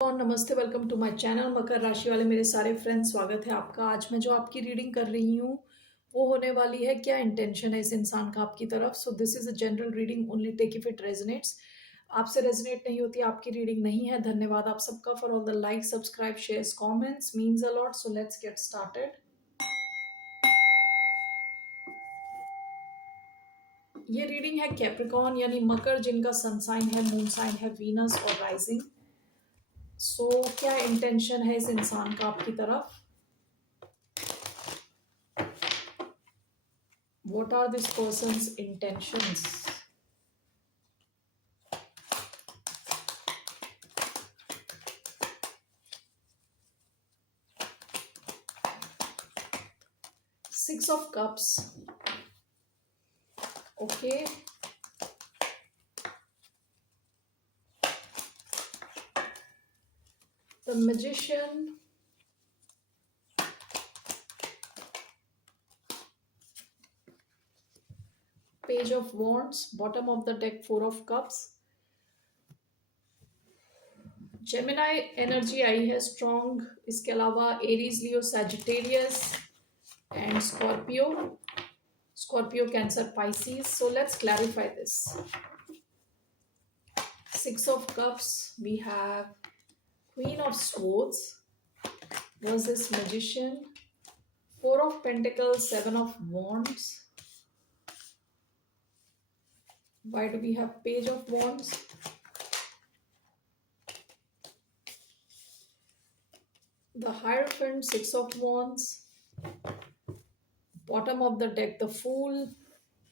और नमस्ते, welcome to my channel. मकर राशि वाले मेरे सारे फ्रेंड्स, स्वागत है आपका। आज मैं जो आपकी रीडिंग कर रही हूँ वो होने वाली है क्या इंटेंशन है इस इंसान का आपकी तरफ। So this is a general reading, only take if it resonates. आपसे रेजोनेट नहीं होती आपकी रीडिंग नहीं है। धन्यवाद आप सबका for all the like, subscribe, shares, comments, means a lot. So let's get started. ये रीडिंग है कैप्रिकॉर्न यानी मकर, जिनका सन साइन है, मून साइन है वीनस और राइजिंग। सो क्या इंटेंशन है इस इंसान का आपकी तरफ? What are this person's intentions? Six of Cups. Okay. The Magician. Page of Wands. Bottom of the deck, Four of Cups. Gemini energy आई है strong. इसके अलावा Aries, Leo, Sagittarius and Scorpio. Scorpio, Cancer, Pisces. So let's clarify this. Six of Cups. We have Queen of Swords versus Magician. Four of Pentacles, Seven of Wands. Why do we have Page of Wands? The Hierophant, Six of Wands. Bottom of the deck, the Fool.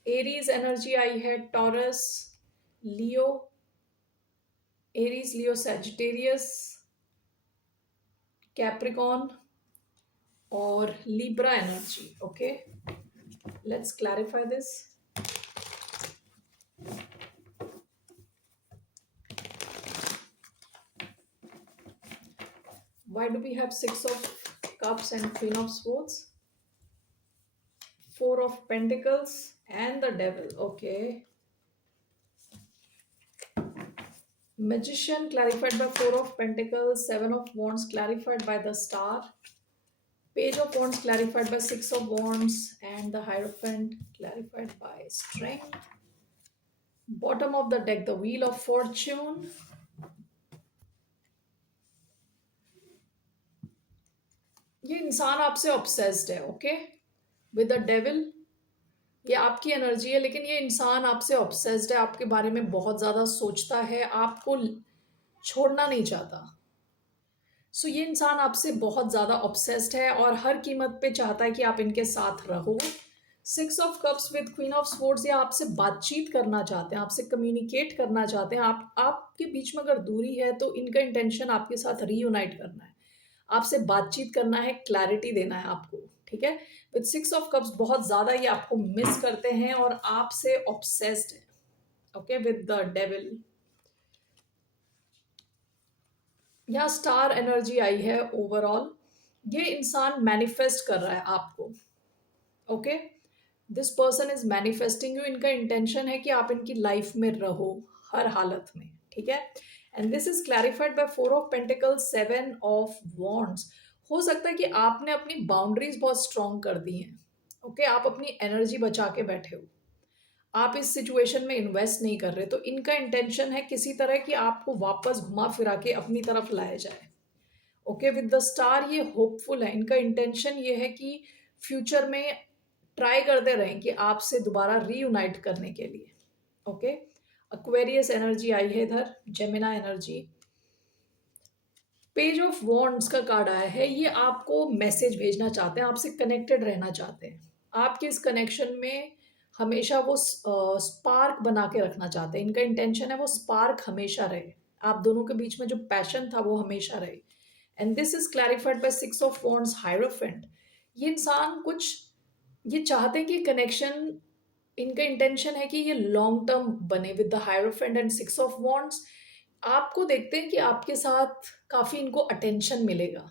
Aries energy आई है Taurus, Leo. Aries, Leo, Sagittarius, Capricorn और Libra energy. Okay, let's clarify this. Why do we have Six of Cups and Queen of Swords? Four of Pentacles and the Devil. Okay. Magician clarified by Four of Pentacles, Seven of Wands clarified by the Star, Page of Wands clarified by Six of Wands, and the Hierophant clarified by Strength. Bottom of the deck, the Wheel of Fortune. ये इंसान आपसे obsessed है, okay, with the devil. ये आपकी energy है, लेकिन ये इंसान आपसे ऑब्सेस्ड है, आपके बारे में बहुत ज़्यादा सोचता है, आपको छोड़ना नहीं चाहता। सो ये इंसान आपसे बहुत ज़्यादा ऑब्सेस्ड है और हर कीमत पे चाहता है कि आप इनके साथ रहो। Six of cups with queen of swords, ये आपसे बातचीत करना चाहते हैं, आपसे कम्युनिकेट करना चाहते हैं। आपके बीच में अगर दूरी है तो इनका इंटेंशन आपके साथ रीयूनाइट करना है, आपसे बातचीत करना है, क्लैरिटी देना है आपको, ठीक है। विद सिक्स ऑफ कप्स बहुत ज़्यादा ये आपको मिस करते हैं और आपसे ऑब्सेस्ड है, ओके, विद द डेविल। यहाँ स्टार एनर्जी आई है ओवरऑल। ये इंसान मैनिफेस्ट कर रहा है आपको, okay. This person is manifesting you. इनका इंटेंशन है कि आप इनकी लाइफ में रहो हर हालत में, ठीक है। And this is clarified by four of pentacles, seven of wands. हो सकता है कि आपने अपनी बाउंड्रीज बहुत स्ट्रॉन्ग कर दी हैं, ओके, आप अपनी एनर्जी बचा के बैठे हो, आप इस सिचुएशन में इन्वेस्ट नहीं कर रहे। तो इनका इंटेंशन है किसी तरह कि आपको वापस घुमा फिरा के अपनी तरफ लाया जाए, ओके। विद द स्टार ये होपफुल है, इनका इंटेंशन ये है कि फ्यूचर में ट्राई करते रहें कि आपसे दोबारा रीयूनाइट करने के लिए, ओके। एक्वेरियस एनर्जी आई है इधर, जेमिना एनर्जी। पेज ऑफ वॉन्ड्स का कार्ड आया है। ये आपको मैसेज भेजना चाहते हैं, आपसे कनेक्टेड रहना चाहते हैं, आपके इस कनेक्शन में हमेशा वो स्पार्क बना के रखना चाहते हैं। इनका इंटेंशन है वो स्पार्क हमेशा रहे, आप दोनों के बीच में जो पैशन था वो हमेशा रहे। And this is clarified by six of wands, hierophant. ये इंसान कुछ ये चाहते हैं कि कनेक्शन, इनका इंटेंशन है कि ये लॉन्ग टर्म बने with the hierophant and six of wands. आपको देखते हैं कि आपके साथ काफ़ी इनको अटेंशन मिलेगा,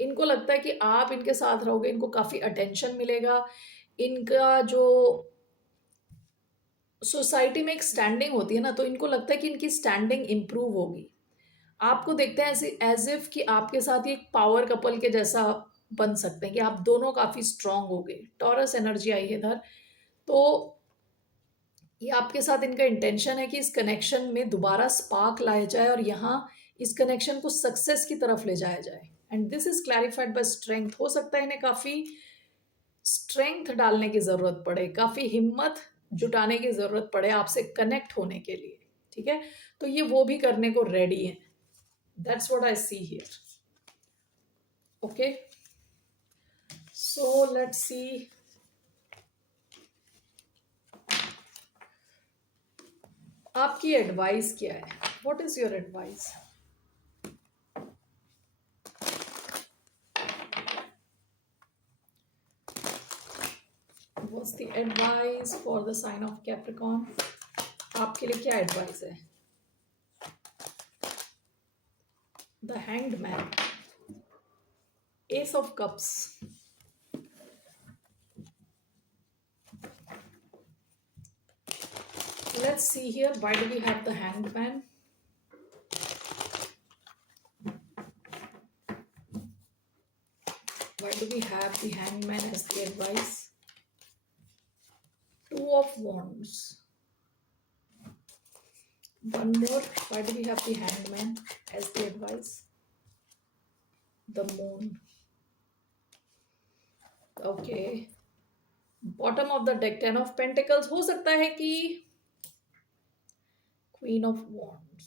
इनको लगता है कि आप इनके साथ रहोगे, इनको काफ़ी अटेंशन मिलेगा। इनका जो सोसाइटी में एक स्टैंडिंग होती है ना, तो इनको लगता है कि इनकी स्टैंडिंग इम्प्रूव होगी। आपको देखते हैं ऐसे एज इफ कि आपके साथ ही एक पावर कपल के जैसा बन सकते हैं कि आप दोनों काफी स्ट्रांग हो गए। टॉरस एनर्जी आई है इधर। तो ये आपके साथ इनका इंटेंशन है कि इस कनेक्शन में दोबारा स्पार्क लाया जाए और यहाँ इस कनेक्शन को सक्सेस की तरफ ले जाया जाए। And this is clarified by strength. हो सकता है इन्हें काफी स्ट्रेंथ डालने की जरूरत पड़े, काफी हिम्मत जुटाने की जरूरत पड़े आपसे कनेक्ट होने के लिए। ठीक है, तो ये वो भी करने को रेडी है। That's what I see here. Okay, so let's see आपकी एडवाइस क्या है। What is your advice? What's the advice for the sign of Capricorn? आपके लिए क्या एडवाइस है? The hanged man, ace of cups, let's see here, why do we have the hanged man? Why do we have the hanged man as the advice? Two of wands. One more, why do we have the hanged man as the advice? The moon. Okay, bottom of the deck, 10 of pentacles. हो सकता है कि queen of wands.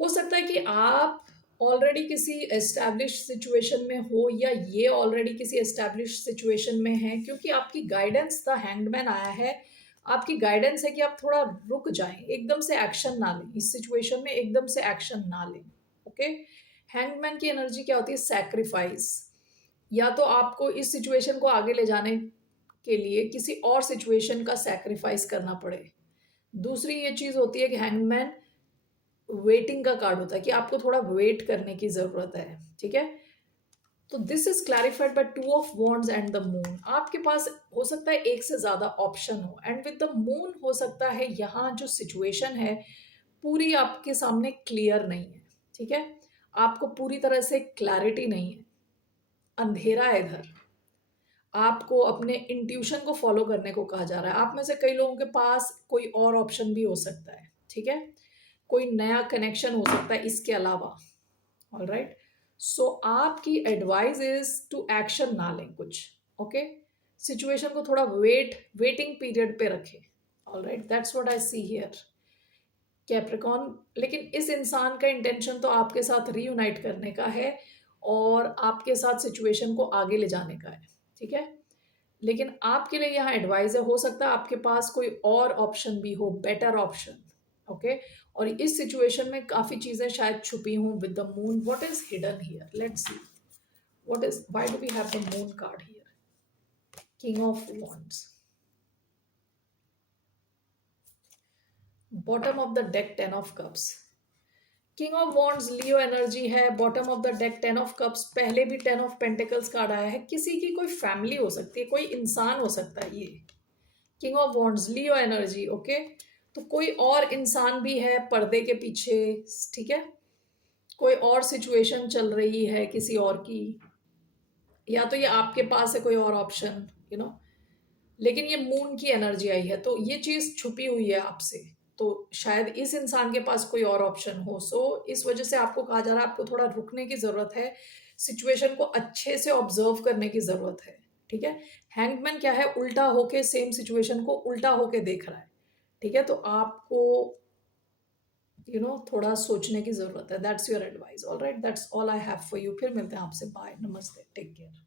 हो सकता है कि आप already किसी एस्टैब्लिश सिचुएशन में हो या ये ऑलरेडी किसी एस्टैब्लिश सिचुएशन में है, क्योंकि आपकी गाइडेंस, द हैंगमैन आया है, आपकी गाइडेंस है कि आप थोड़ा रुक जाएं, एकदम से एक्शन ना लें इस सिचुएशन में, एकदम से एक्शन ना लें। ओके, हैंगमैन की एनर्जी क्या होती है? सैक्रिफाइस। या तो आपको इस सिचुएशन को आगे ले जाने के लिए किसी और सिचुएशन का सैक्रिफाइस करना पड़े। दूसरी ये चीज होती है कि हैंगमैन वेटिंग का कार्ड होता है कि आपको थोड़ा वेट करने की जरूरत है। ठीक है, तो this is clarified by two of wands and the moon. आपके पास हो सकता है एक से ज्यादा ऑप्शन हो, एंड विद द मून हो सकता है यहाँ जो सिचुएशन है पूरी आपके सामने क्लियर नहीं है। ठीक है, आपको पूरी तरह से क्लैरिटी नहीं है, अंधेरा है इधर। आपको अपने इंट्यूशन को फॉलो करने को कहा जा रहा है। आप में से कई लोगों के पास कोई और ऑप्शन भी हो सकता है। ठीक है, कोई नया कनेक्शन हो सकता है इसके अलावा। ऑलराइट, सो आपकी एडवाइस इज टू एक्शन ना लें कुछ। ओके, सिचुएशन को थोड़ा वेटिंग पीरियड पे रखें। Alright, that's what I see here Capricorn. लेकिन इस इंसान का इंटेंशन तो आपके साथ रीयूनाइट करने का है और आपके साथ सिचुएशन को आगे ले जाने का है। ठीक है, लेकिन आपके लिए यहाँ एडवाइस है, हो सकता है आपके पास कोई और ऑप्शन भी हो, बेटर ऑप्शन। ओके, और इस सिचुएशन में काफी चीजें शायद छुपी हों with the moon. What is hidden here? Let's see what is, why do we have the moon card here? King of wands, bottom of the deck, 10 of cups. King of wands Leo energy है, bottom of the deck 10 of cups. पहले भी 10 of pentacles card आया है, किसी की कोई family हो सकती है, कोई इंसान हो सकता है ये। King of wands, Leo energy. Okay, तो कोई और इंसान भी है पर्दे के पीछे। ठीक है, कोई और सिचुएशन चल रही है किसी और की, या तो ये आपके पास है कोई और ऑप्शन, यू नो। लेकिन ये मून की एनर्जी आई है, तो ये चीज छुपी हुई है आपसे, तो शायद इस इंसान के पास कोई और ऑप्शन हो। सो इस वजह से आपको कहा जा रहा है आपको थोड़ा रुकने की जरूरत है, सिचुएशन को अच्छे से ऑब्जर्व करने की जरूरत है। ठीक है, हैंगमैन क्या है? उल्टा होके सेम सिचुएशन को उल्टा होके देख रहा है। ठीक है, तो आपको थोड़ा सोचने की जरूरत है। That's your advice. All right, that's all I have for you. फिर मिलते हैं आपसे। बाय, नमस्ते, टेक केयर।